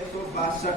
162,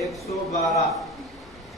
112,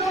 2,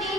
3,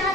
4,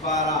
12,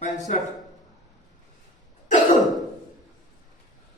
65,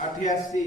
88,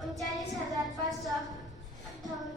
39,558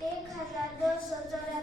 1,274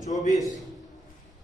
24,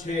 6।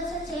206,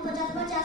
49-50,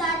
60,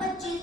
25,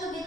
24,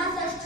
62,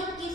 21,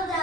15,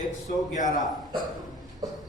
111।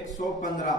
115।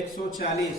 140।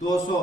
200।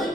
3,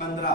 15।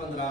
15।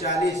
40।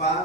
5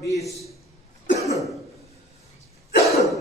20।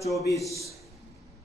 24।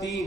3।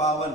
52।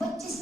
25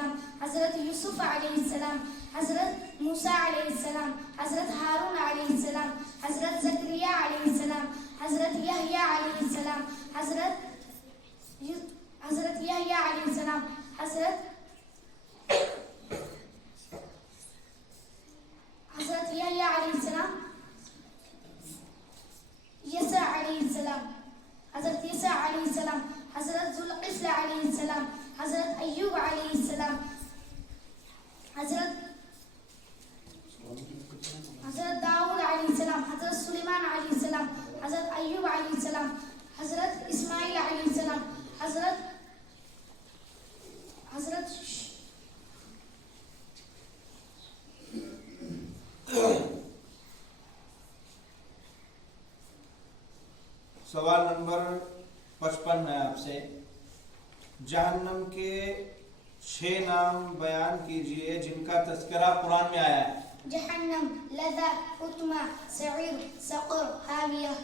السلام, حضرت یوسف علیہ السلام, حضرت موسیٰ علیہ السلام, حضرت ہارون علیہ السلام, حضرت زکریا علیہ السلام, حضرت یحییٰ علیہ السلام, حضرت یحییٰ علیہ السلام, حضرت یحییٰ علیہ السلام, یسع علیہ السلام, حضرت یسع علیہ السلام, حضرت ذوالقفل علیہ السلام, حضرت ایوب علیہ السلام, حضرت داؤد علیہ السلام, حضرت سلیمان علیہ السلام, حضرت ایوب علیہ السلام, حضرت اسماعیل علیہ السلام, حضرت سوال نمبر 55 ہے آپ سے. جہنم کے 6 نام بیان کیجئے جن کا تذکرہ قرآن میں آیا ہے. جہنم, لظا, اتما, سعیر, سقر, حاویہ.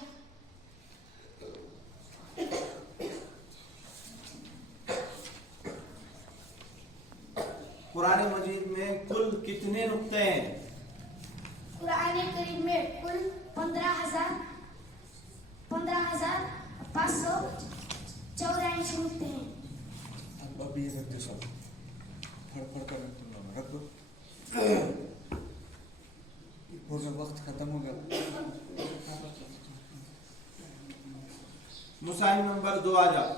قرآن مجید میں کل کتنے نقطے ہیں؟ قرآن کریم میں کل 15,584 نقطے ہیں. ابھی یہ رکھ دو سب پڑھ کر رکھ دو. ہو گیا, وقت ختم ہو گیا. مسائل نمبر 2 آ جاؤ.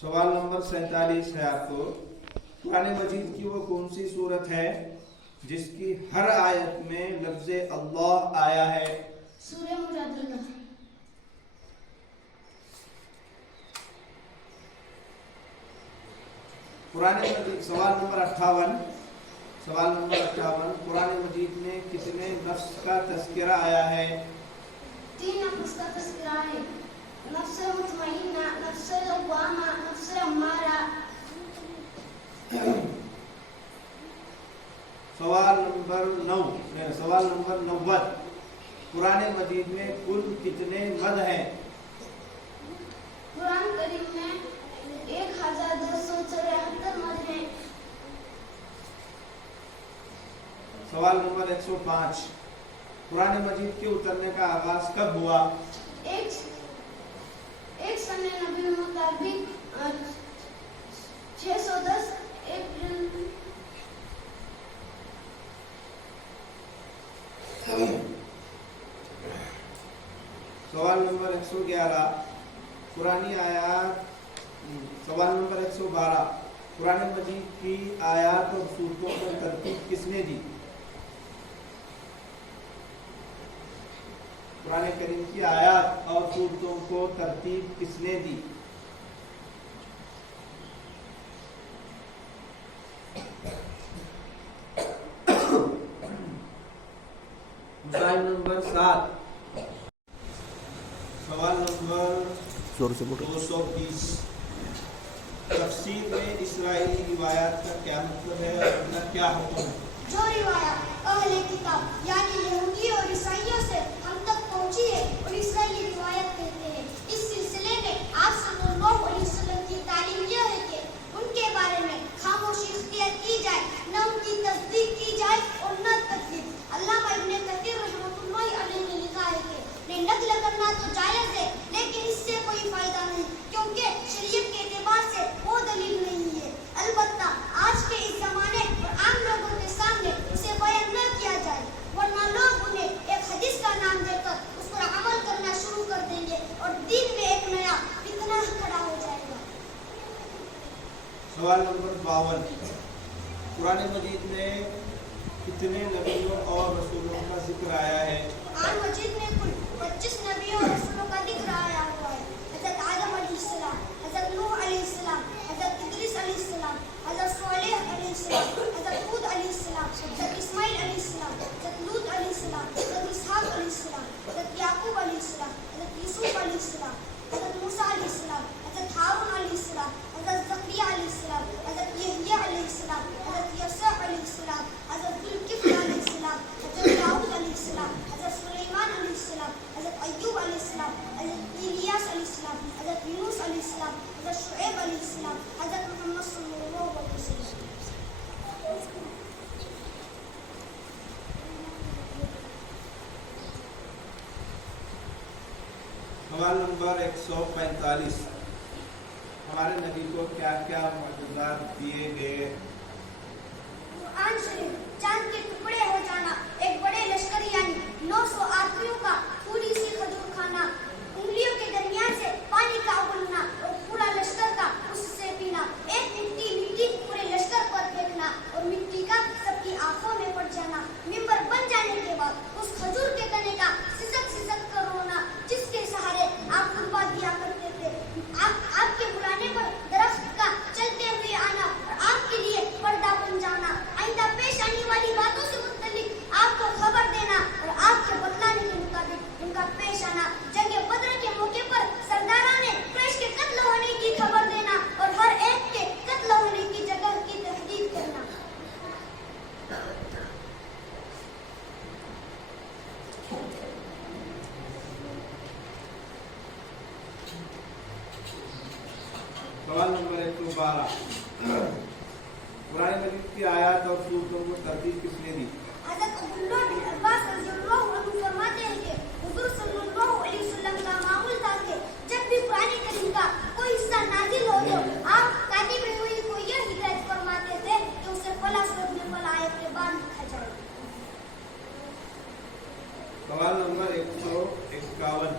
سوال نمبر 47 ہے آپ کو. قرآن مجید کی وہ کون سی صورت ہے جس کی ہر آیت میں لفظ اللہ آیا ہے؟ سورہ مجادلہ. قرآن مجید. سوال نمبر 58. قرآن مجید میں کتنے نفس کا تذکرہ آیا ہے؟ 3 نفس کا تذکرہ ہے. نفس مطمئنہ, نفس لوامہ, نفس امارہ. سوال نمبر 90. قرآن مجید میں کل کتنے مد ہیں؟ قرآن کریم میں 1274 مد ہیں. سوال نمبر 105. قرآن مجید کے اترنے کا آغاز کب ہوا؟ ایک سن نبی المطابق 610 اپریل. سوال نمبر 111. سوال نمبر 112. قرآن مجید کی آیات اور سورتوں پر ترتیب کس نے دی؟ قرآن کریم کی آیات اور سورتوں کو ترتیب کس نے دی؟ مسائل نمبر 7. سوال نمبر 220. تفسیر میں اسرائیلی روایات کا کیا مطلب ہے اور ان کا کیا حکم ہے؟ جو روایات اہل کتاب یعنی یہودی اور عیسائیوں سے ہم تک پہنچی ہے اور اسرائیلی روایت کہتے ہیں. اس سلسلے میں آپ صلی اللہ علیہ وسلم کی تعلیم یہ ہے کہ ان کے بارے میں خاموشی اختیار کی جائے, نہ ان کی تصدیق کی جائے اور نہ تکذیب. علامہ ابن کثیر رحمۃ اللہ علیہ نے لکھا ہے کہ نقل کرنا تو جائز ہے لیکن اس سے کوئی فائدہ نہیں, کیونکہ شریعت کے اعتبار سے وہ دلیل نہیں ہے. البتہ آج کے اس زمانے اور عام لوگوں کے سامنے اسے بیان نہ کیا جائے, ورنہ لوگ انہیں ایک حدیث کا نام دے کر اس پر عمل کرنا شروع کر دیں گے اور دین میں ایک نیا فتنہ کھڑا ہو جائے گا. سوال نمبر 52. قرآن مجید میں کتنے نبیوں اور رسولوں کا ذکر آیا ہے؟ قرآن مجید میں کل 25 نبیوں اور رسولوں کا ذکر آیا ہوا ہے. حضرت آدم علیہ السلام, حضرت نوح علیہ السلام, حضرت ادریس علیہ السلام, حضرت صالح علیہ السلام, حضرت ہود علیہ السلام, حضرت اسماعیل علیہ السلام, حضرت لوط علیہ السلام, حضرت اسحاق علیہ السلام, حضرت یعقوب علیہ السلام, حضرت یوسف علیہ السلام, حضرت موسیٰ علیہ السلام, حضرت ہارون علیہ السلام, حضرت زکریا علیہ السلام, حضرت یحییٰ علیہ السلام, حضرت یسع علیہ السلام, حضرت ذوالکفل علیہ السلام, حضرت داؤد علیہ السلام, حضرت سلیمان علیہ السلام, حضرت ایوب علیہ السلام، حضرت الیاس علیہ السلام، حضرت یونس علیہ السلام، حضرت شعیب علیہ السلام، حضرت محمد صلی اللہ علیہ وسلم۔ سوال نمبر 145، ہمارے نبی کو کیا کیا معجزات دیے گئے؟ قرآن شریف، چاند کے ٹکڑے ہو جانا، ایک بڑے لشکر یعنی 900 آدمیوں کا پوری سی کھجور کھانا، انگلیوں کے درمیان سے پانی کا ابلنا اور پورا لشکر کا اس سے پینا، ایک مٹی پورے لشکر پر پھینکنا اور مٹی کا سب کی آنکھوں میں پڑ جانا، ممبر بن جانے کے بعد اس کھجور کے تنے کا سسک سسک کر رونا جس کے سہارے آپ خطبہ دیا کرتے تھے، آپ کے بلانے پر درخت کا چلتے ہوئے آنا اور آپ کے لیے پردہ بن جانا، آئندہ پیش آنے والی باتوں سے متعلق آپ کو خبر دینا اور آپ کے بتلانے کے مطابق ان کا پیش آنا، جنگ بدر کے موقع پر سرداران قریش کے قتل ہونے کی خبر دینا اور ہر ایک کے قتل ہونے کی جگہ کی تحدید کرنا۔ سوال نمبر 112، قرآن مجید کی آیات اور سورتوں کو ترتیب کس نے دی؟ حضرت عبداللہ بن عباس رضی اللہ عنہ فرماتے ہیں کہ حضور صلی اللہ علیہ وسلم کا معمول تھا کہ جب بھی قرآن کریم کا کوئی حصہ نازل ہو تو آپ کاتب ہوئی کو یہ ہدایت فرماتے تھے کہ اسے فلاں سورت میں فلاں آیت کے بعد لکھا جائے۔ سوال نمبر 151،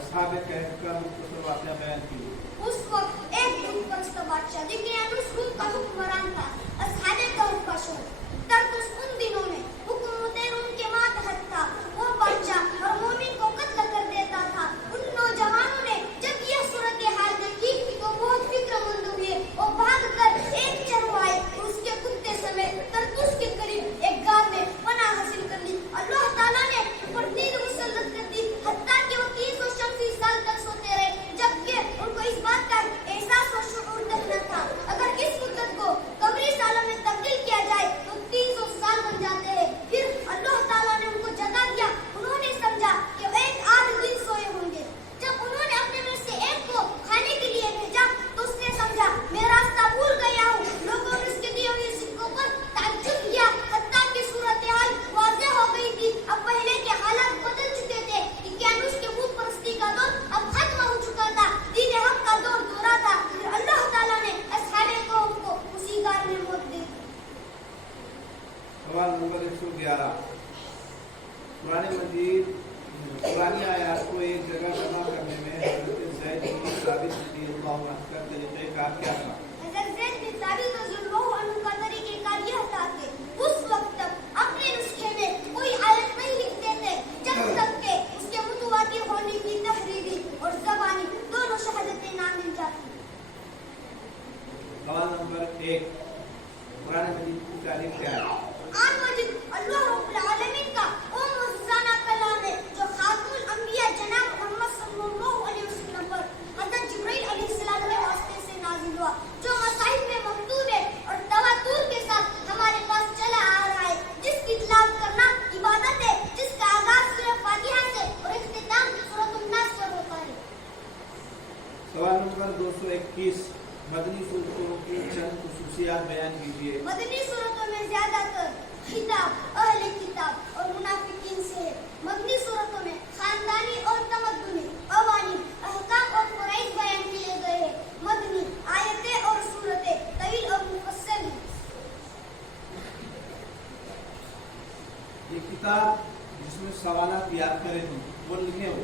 اصحاب کہف کا مختصر واقعہ بیان کیجیے۔ اس وقت ایک بت پرست بادشاہ دقیانوس روم کا حکمران تھا، اصحاب کہف کا شہر ترتس ان دنوں میں حکومت روم کے ماتحت تھا، وہ بادشاہ اور مومن کو قتل کر دیتا تھا۔ ان نوجوانوں نے جب یہ صورتحال دیکھی تو بہت فکر مند ہوئے، وہ بھاگ کر ایک چرواہے اور اس کے کتے سمیت ترتس کے قریب ایک غار میں پناہ حاصل کر لی۔ اللہ تعالیٰ نے ان پر نیند مسلط کر دی، حتیٰ کہ وہ 300 شمسی سال تک سوتے رہے، جبکہ ان کو اس بات کا احساس و شعور تک نہ تھا۔ اگر اس مدت کو قبری سالوں میں تبدیل کیا جائے تو 300 سال بن جاتے ہیں۔ پھر اللہ تعالیٰ نے ان کو جگا دیا، انہوں نے سمجھا کہ ایک آدھ دن سوئے ہوں گے۔ جب انہوں نے اپنے میں سے ایک کو کھانے کے لیے بھیجا تو اس نے سمجھا میں راستہ بھول گیا ہوں۔ لوگوں نے اس کے دیے ہوئے سکوں پر تعجب کیا، حتیٰ کہ صورتحال واضح ہو گئی تھی، اب پہلے کے حالات بدل چکے تھے، دقیانوس کے بت پرستی کا دور اب ختم ہو چکا تھا، دین حق کا دور دورا تھا۔ پھر اللہ تعالیٰ نے اصحاب کہف کو اسی غار میں موت دے دی۔ سوال نمبر 111، قرآن مجید قرآن آیات کو ایک جگہ جمع کرنے میں حضرت زید بن ثابت رضی اللہ عنہ کا طریقہ کار کیا تھا؟ حضرت زید بن ثابت رضی اللہ عنہ کا طریقہ کار یہ تھا کہ اس وقت تک اپنے نسخے میں کوئی آیت نہیں لکھتے تھے جب تک کہ اس کے متواتر ہونے کی تحریری اور زبانی دونوں شہادتیں نہ مل جاتی۔ سوال نمبر 1، قرآن مجید کی تعریف کیا ہے؟ قرآن مجید اللہ رب العالمین کا وہ معجزانہ کلام ہے جو خاتم الانبیاء جناب محمد صلی اللہ علیہ وسلم پر حضرت جبرائیل علیہ السلام کے واسطے سے نازل ہوا، جو مصاحف میں مکتوب ہے اور تواتر کے ساتھ ہمارے پاس چلا آ رہا ہے، جس کی تلاوت کرنا عبادت ہے، جس کا آغاز سورہ فاتحہ سے اور اختتام سورۃ الناس سے ہوتا ہے۔ سوال نمبر 221، مدنی صورتوں کی چند خصوصیات بیان کیجیے۔ مدنی صورتوں میں زیادہ تر خطاب اہل کتاب اور منافقین سے ہے۔ مدنی صورتوں میں خاندانی اور تمدنی قوانین، احکام اور فرائض بیان کیے گئے ہیں۔ مدنی آیتیں اور صورتیں طویل اور مفصل ہیں۔ یہ کتاب جس میں سوالات یاد کرے تھے وہ لکھے ہو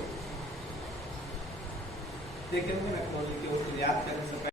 لیکن میں نہ کھول کے وہ یاد کرنے سے